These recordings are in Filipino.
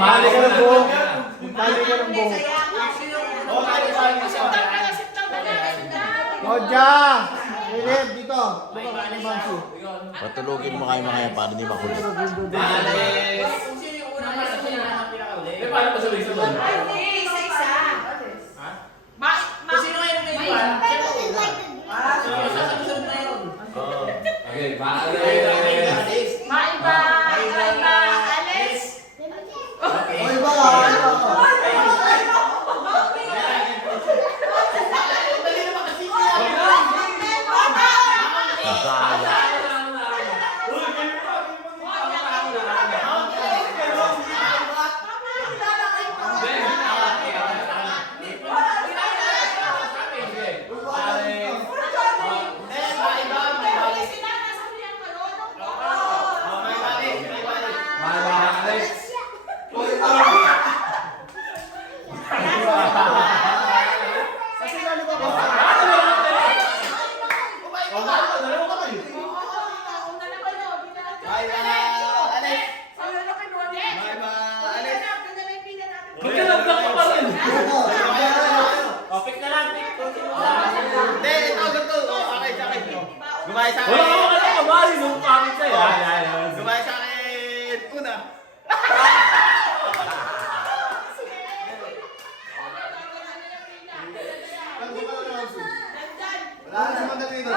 Mali ka ng buhok. Mali ka ng buhok. Kodja! Philip, dito. Buka ka ni Mamsi. Patulogin mo kayo mga yan para hindi makulit. Paano pa sabay-sabay? Isa-isa. Sino kayo na kayo? Sasabihin na yun. Okay, Maiba. Alex. Oy, ba? Gumaya sa akin. Wala ka na kabali nung pangit sa'yo. Gumaya sa akin. Una. Wala na si Mandalino.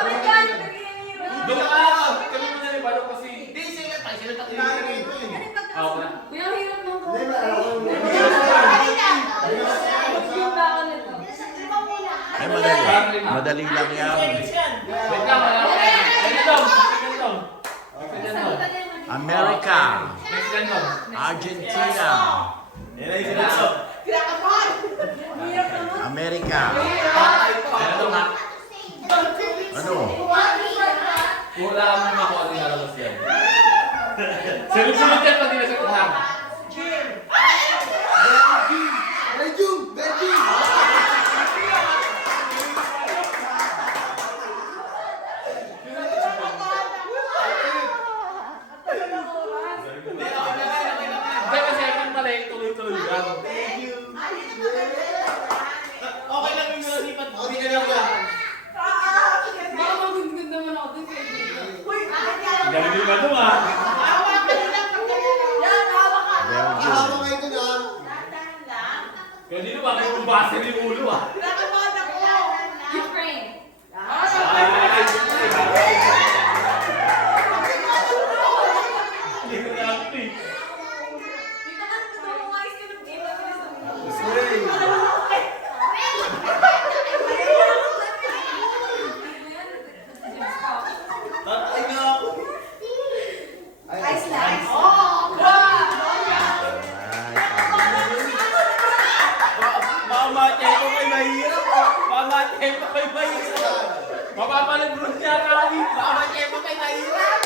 Doon ka! Kami mo na rin. Paano kasi? Hindi, sila tayo. Sila tayo. Oo na. Kuya, hirap ng ko. Ay, madali. Madali lang yan. Wait lang. America. Mexican mo. Argentina. Yan ay sinaso. America. Ano nga? Ano? Wala kang mga kung ano lalabas yan. Sunod-sunod yan pag dinasagot ha. Belgium! Belgium! Hindi kasi ang pala yung tuloy-tuloy lang. Okay lang yung nasipat. Hindi ka lang yan. Baka magundgund naman ako dun sa Galing din ba ito ah? Belgium. Hawak kayo ito na. Kaya dito ba kayo bumasa yung ulo ah? Ukraine. Hindi ko na ako eh. Dito ka sa mga ayos ka ng game. Tatay nga ako. Ice lang. Mamatay ko kay mahirap. Mamatay ko kay mahirap. Mapapalagros niya kami. Mamatay ko kay mahirap.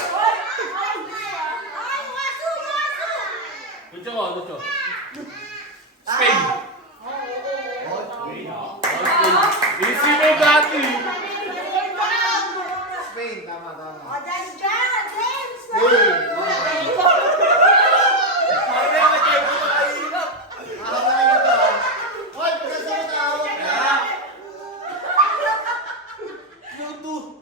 Lucho ko, Lucho. Spain. Easy mo dati. Spain, tama, tama. Spain. Spain. Mamatay ko kay mahirap. Hawak kayo ito. Hoy, pagkasagot na hawak na. YouTube.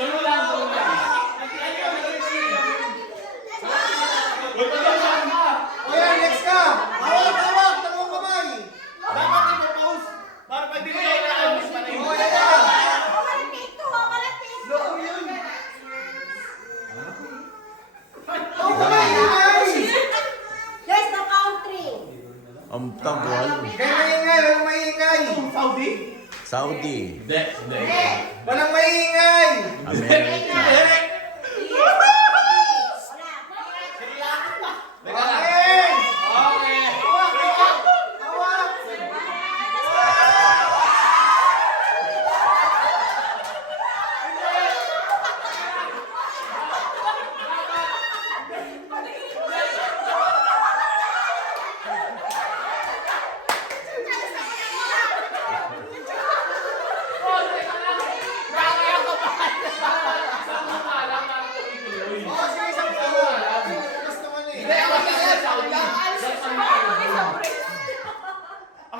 Tulong lang. Huwag ka lang saan ka. Hoy, Alex ka! Hawak, hawak! Dalawang kamay! Dapat i-propose. Para pag di kayo na-alis pa na yun. Hoy, ayan! Loko yun. Dalawang kamay! Kamay! Ang tanggal. Kaya maingay! Walang maingay! Saudi? Saudi. Hindi. Walang maingay! America. Teka lang. Okay! Okay. Hawak!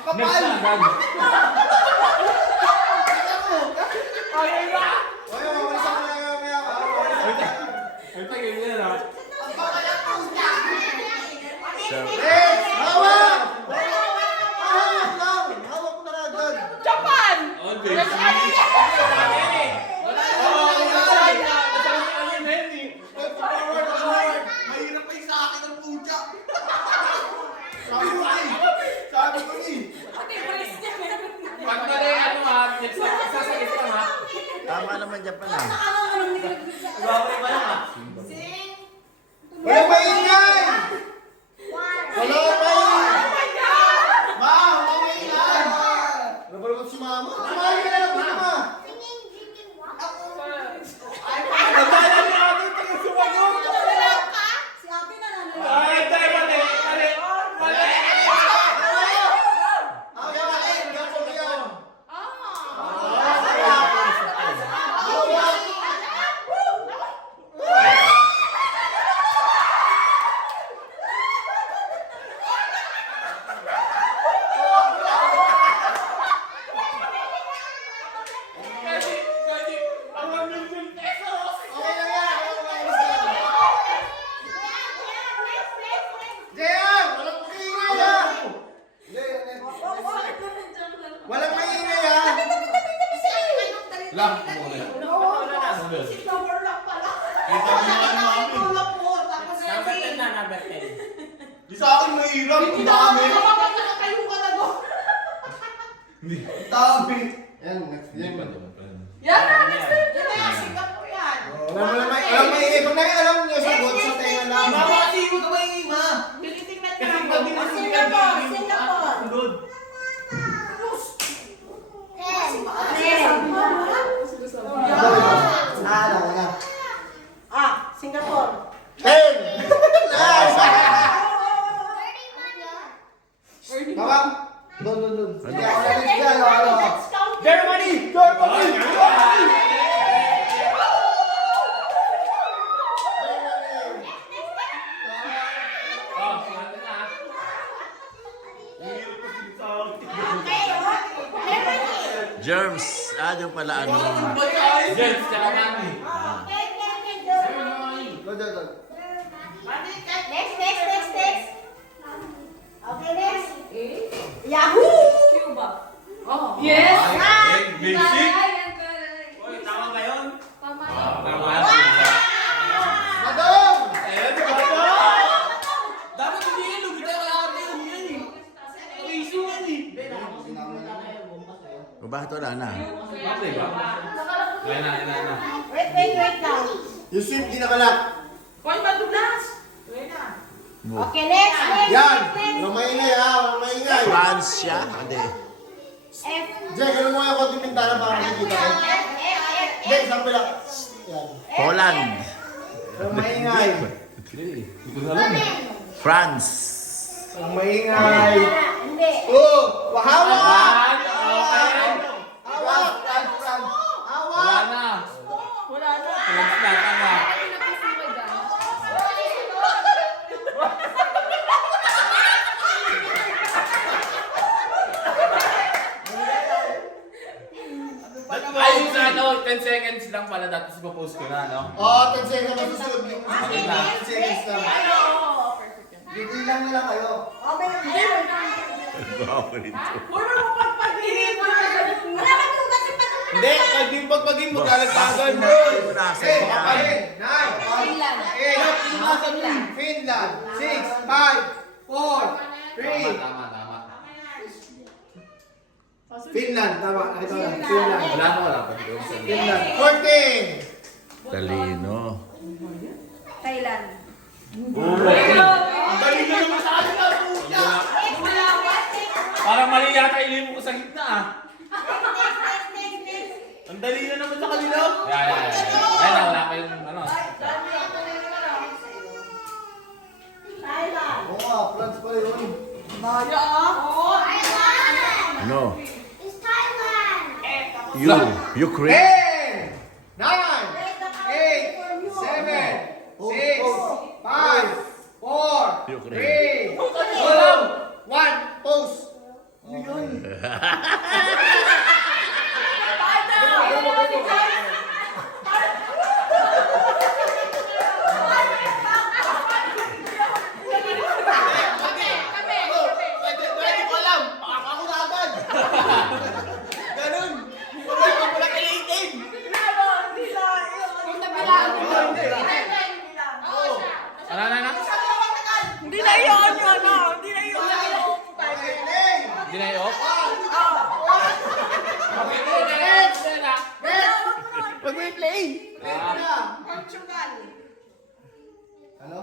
Ang Next kapal! na, gag. Ay, na! Oy, mamalis ako na yung mamaya. Ay, tagay niya na. Ang kapal ang puta! So, Next! Hawak! Hawak lang! Hawak mo na agad! Japan! Oh, Daisy. Wala na yan eh. Wala na. Masarap na yan eh. Forward, forward! Mahirap pa yung sa akin ang puta! Sabi ko eh! Sabi ko eh! Pati brace niya meron na. Pag mali, ano ha, next na, sasalit ka ha. tama naman dyan pala. Babay ba lang ha? Walang maingay! Walang maingay! Ma! Walang maingay! Ano ba naman si mama? Sumali ka na lang dito, ma! Nagdala niya ako, tingin sumagot. Si Abby na Ay, tayo, mali, mali. Mali. Ang mali! Gapo mo yan! Kasi, ang 1,000,000 pesos. Okay lang yan! Jaya! Walang maingay ah! Walang maingay ah! Lang, muna. Kita mo naman namin. Number 10 na, number 10. Di sa akin mahirap. Ang dami. Ang dami. Yan, next game. Walang maingay. Pag alam niyo sagot sa tenga namin. Mama, kasi huwag ka maingay, ma. Wala. Singapore. 10! Mama, doon. Sige, ako na next yan. Germany! Oh, ano na ha? Germs. Yung pala ano. Jens, tsaka mami. Doon. Yahoo! Cuba. Oh. Yes! Basic. Oy, tama ba yun? Tama. Tama. Madong! Ayun, diba? Dapat hindi yan, lugit tayo kaya ate yung yan eh. Piso yan eh. O bakit wala na? Bakit ba? Ayun na. Wait lang. Yung sweep, di nakalak. Hoy, madulas! Mo. Okay, next. Yan! Walang maingay ha, walang maingay. France siya? Hindi. F. Jay, ganun mo yung konting pintana para makikita ko. Jay, saan pala? Yan. Poland. Walang maingay. Hindi ko na alam eh. France. Walang maingay. Hindi. Oh! Wahawak! Okay. Hawak! Wala Hawak! na. Wala na. Next na, tama. Ay, yung sa ano, 10 seconds lang pala dati ipopost ko na, no? Oh, 10 seconds na susunod yung Okay na. 10 seconds lang. Bigay lang nila kayo. Bawa nito. Puro mo pagpagdirin mo na ganun. Wala ka nung kasi pa nung Hindi, pag yung pagpagin mo, talagtagan mo. Nasa Hey, yan. 9, 8, Finland, 6, 5, 4, 3. Tama. Finland, tama. Ito na, Finland. Wala pa. Finland, 14. Talino. Thailand. Ang galing na naman sa akin, puta! Parang mali yata ilimo ko sa gitna, ah. Ang dali na naman sa kanila. Ay, wala pa yung ano. Thailand. Oo nga, France pala yun. Ano? Ukraine. 10, 9, 8, 7, 6, 5, 4, 3, 2, 1, pause. Hindi ko alam. Ako na agad. Ganun. Wala kailangan. Hindi na yun yun, no? Hindi na yun. Hindi na i-off? Mag-replay! Portugal. Ano?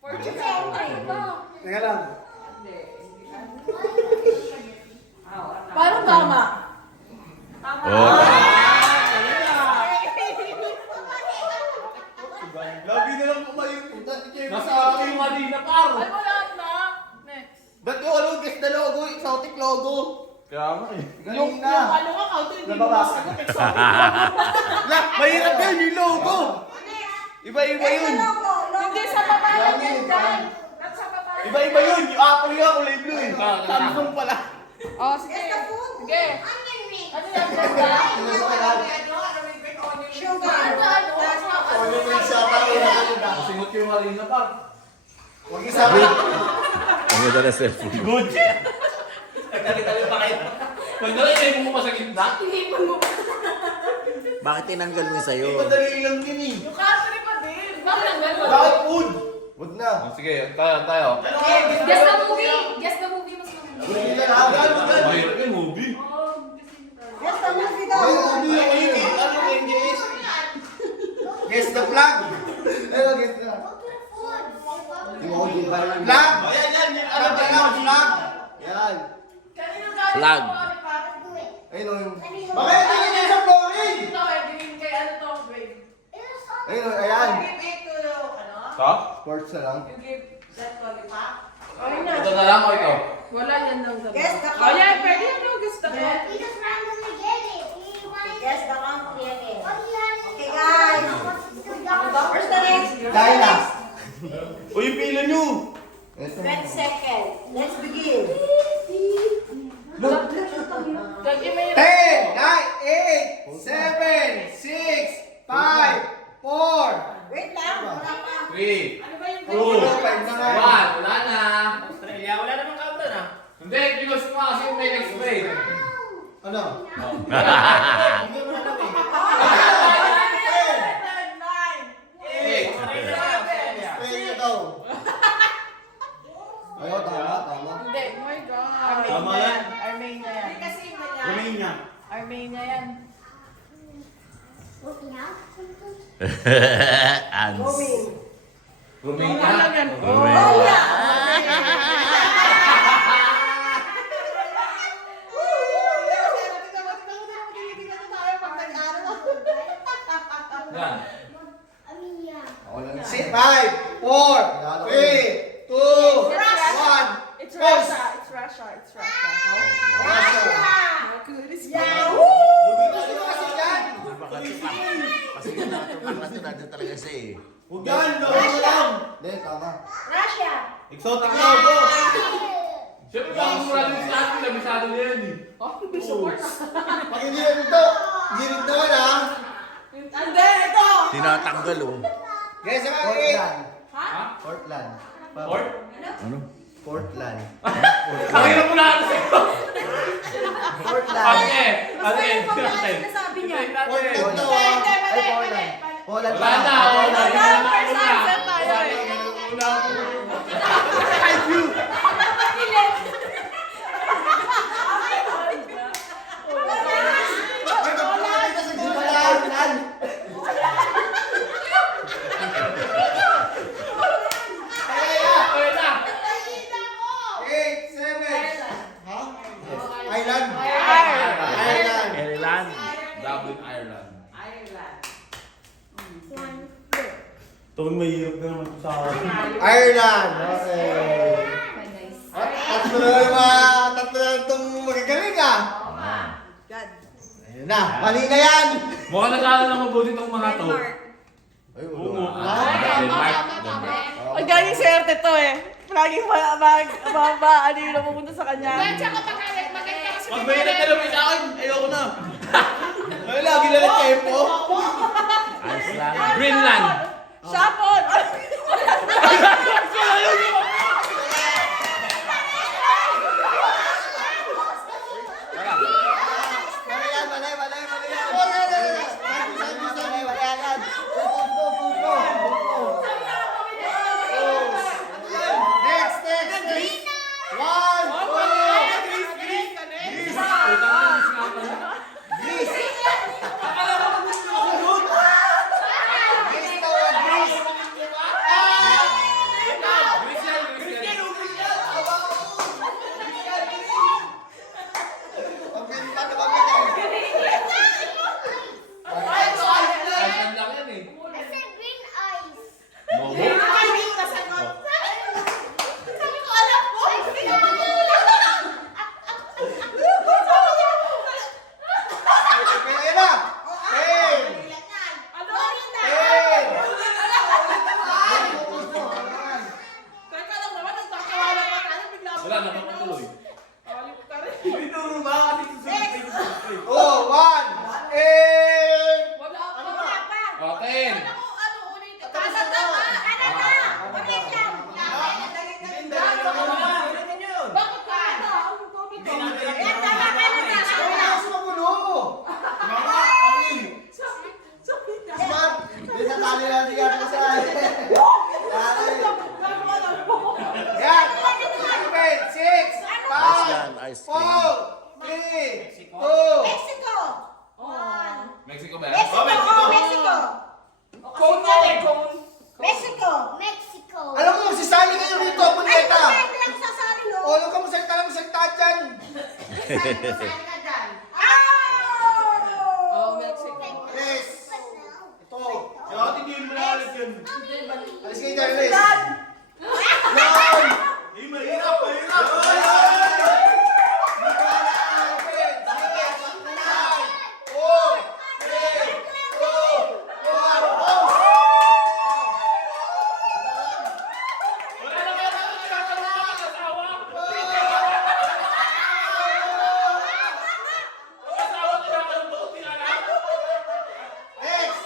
Portugal. Teka lang. Paano tama? Oh, Lagi na lang pumayunta ni Kevin Nasa sa akin akin. yung Marina paro. Ay, wala na. Next. Ba't yung ano, guess the logo, exotic logo? Kaya nga eh. Galing na. Ano nga, counter, hindi mo Nababasa. masagot. Exotic. Mahirap yun yung logo. Iba-iba yun. Hindi sa baba na yan dyan. At sa baba. Iba-iba yun. Yung Apple nga, kulay blue eh. Ah, Samsung pala. Oh, sige. Sige. Ano yan, Jessica? Sugar. Ano yung isa tayo na ano na? Masingot ko yung Marina paro. Huwag isama. ang ganda na cellphone. Gucci! Nagdali-dali pa kayo. Pag nalilay mo pa sa gitna? Tinipon mo. Bakit tinanggal mo yung sayo? Madali lang yun eh. Yung country pa din. Bakit ang gano'n? Bakit food? Huwag na. Oh, sige, tayo. Guess the movie. Guess the movie mas mamundi. Hindi na agad. Mahirap yung movie. Guess the movie Ay, ano yung ano yung guess? Guess the flag. Ano guess the flag? Yan. Ano ba yung flag? Yan. Kanino galing Flag. mo, ano pa? Ayun o yung... Bakit hindi niya sa flooring? Ito eh, tingin kay ano to, grade. Ayun o, ayan. You give it to, ano? Ha? Sports na lang. You give that lollipop? Ay na. Ito na lang o ito? Wala yan lang sa Guess the Oh yeah, pwede yan yung guess the country. He just randomly gave it. Guess the country again. Okay, guys. Where's the next? China. O yung pila nyo. 20 seconds. Let's begin. Lagi may 10, 9, 8, 7, 6, 5, 4. Wait lang. Wala pa. 3, Ano ba yung 2, 1. Five na nga. Wala na. Australia, wala namang counter ah. Hindi, because mo kasi may next grade. Ano? Hindi mo alam eh. 8. Australia. Pwede daw. Ayaw, tama. Hindi, oh my God. Tama yan. Armenia yan. Hindi kasi ganyan. Romania. Armenia yan. Ans. Romania. Ano yan? Romania. Yan. Ako lang. 5, 4, 3, 2, 1. It's Russia. It's Russia. It's Russia. Kasi natural talaga siya eh. Huwag yan, gawin mo lang. Hindi, tama. Russia. Exotic logo. Siyempre, baka maraming sa atin, labisado na yan eh. Oh, hindi support. Pag hindi na ito, girit naman ha. Hindi, ito. Tinatanggal oh. Guys, sa mga Ha? Portland. Port? Ano? Portland. Pakita mo na ano sa'yo. Portland. Ate, Sinasabi niya. Portland to ha. Ay, Portland. Portland Wala na, pa. wala na. First answer tayo eh. Ay, magpapakita sa Portland. Ayun na. 8, 7. Ha? Island. Ireland. Ireland. Dublin, Ireland. Ireland. Okay. Tatlo na yung tatlo na itong magagaling ah. God. Ayun na, mali na yan. Mukhang nag-aaral ng mabuti itong mga to. Ay, Oo. Denmark. Denmark. Ang galing swerte to eh. Laging ano yung napupunta sa kanya. Tsaka maganda kasi Mahirap na naman sa akin. Ayoko na. Ay, lagi na lang tempo. Iceland. Greenland. Sapon! Next. One, Iceland lang yan eh. Momo? Wala na pagpatuloy. May turo ba? Kasi susunod. Oh, one. Atin. Iceland, ice cream. Mexico ba yan? Mexico. Alam mo, si Sally kayo rito, punyeta. O, alam ka mo, salita lang mo salita dyan. Yes. Ito. Kaya tingin mo na alis yun. Alis kayo dyan, Liz. Eh, mahirap. Wala na kaya nagtatanong ka ng asawa. Ang asawa tinatanong doon sila na. Next.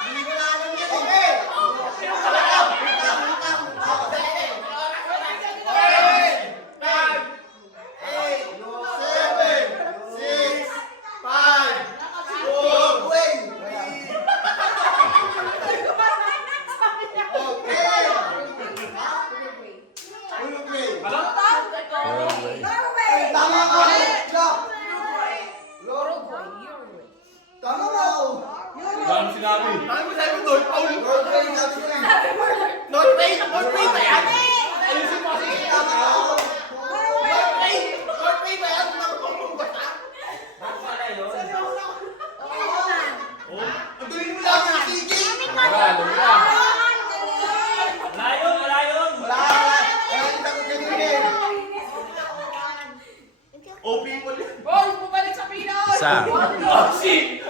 Hindi ko na alam yan. Okay. Uruguay. Tama ka! Tama ka! Wala na sinabi. Ano mo sabi ko, North Pole? North Bay, sabi ko eh. North Bay ba yan? Ayusin mo kasi. Tama ka! North Bay ba yan? Ang tuloy mo lang yung kikik. Wala, lumila. Layon. Wala ka! Wala kita ko kanina eh. OP mo lang. Isa. Oh, shit.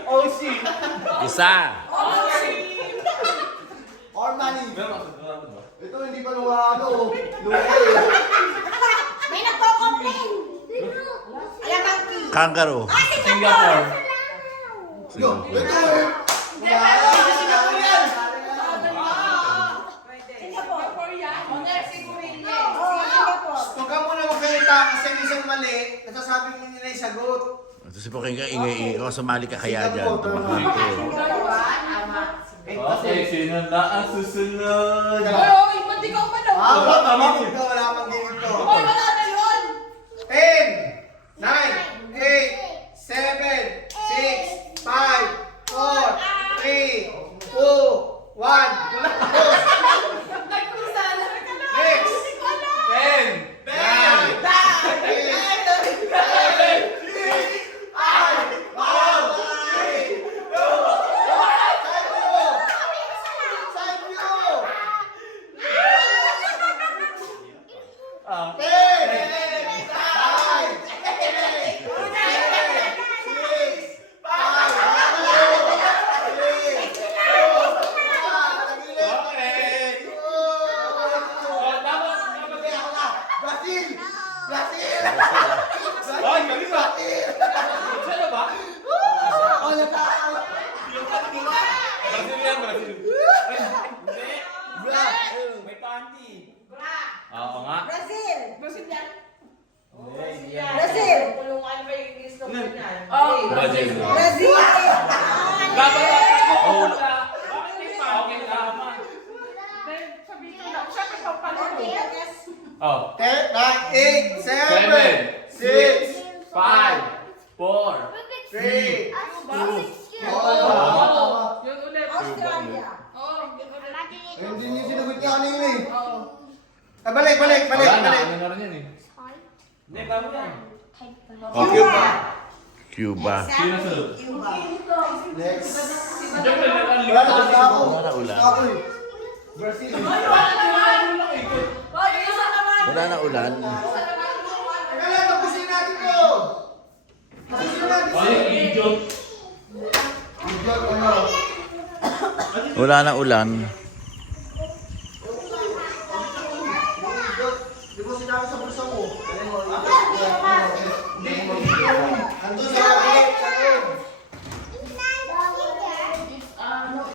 Isa. Or money. Meron ako sa drama ba? Ito hindi pa luwa ano. Luwa eh. May nagko-complain. Kangaroo. Singapore. Yo, ito eh. Wala yan. Huwag ka muna magsalita kasi isang mali. Nasasabi mo nila yung sagot. Ito si Poking ka, ingay ikaw, sumali ka kaya dyan. Tumahan ko. Okay, sino na ang susunod? Tama ko. Wala mang ganito. 10, 9, 8, 7, 6, 5, 4, 3, 2, 1. Next. 10. Brasil! Ay, galing ba? Saan ba? Oh, natao. Brazil yan, Brazil. Ay, hindi. May panty. Oo nga. Brazil. Brazil yan. Brazil. Kulungan ba yung gusto mo yan? Brazil. Brazil. Dapat ako. Bakit may panty? Okay, tama. Sabi ko lang, syempre pampalito. Oh. 10, 9, 8, 7, 6, 5, 4, 3, 2, Yun ulit. Australia. Oo, yun ulit. Hindi niyo sinagot niya kanina eh. Oo. Ah, balik. Wala na, ano na rin yan eh. Hindi, bago yan. Oh, Cuba. Cuba. Sino sunod? Cuba. Next. Siyempre, Wala na kasi ako. Wala na ulan. Ako eh. Brazil. Oh, yung isa naman. Wala na ulan. Isa naman. Teka lang, tapusin natin to. Tapusin natin Ay, idiot. Idiot, ano? Wala na ulan.